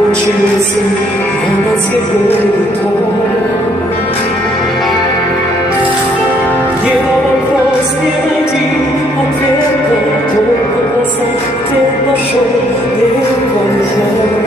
Учился я на цветной том. Его вопрос не найти ответа, только глаза, где пошел, не пошел.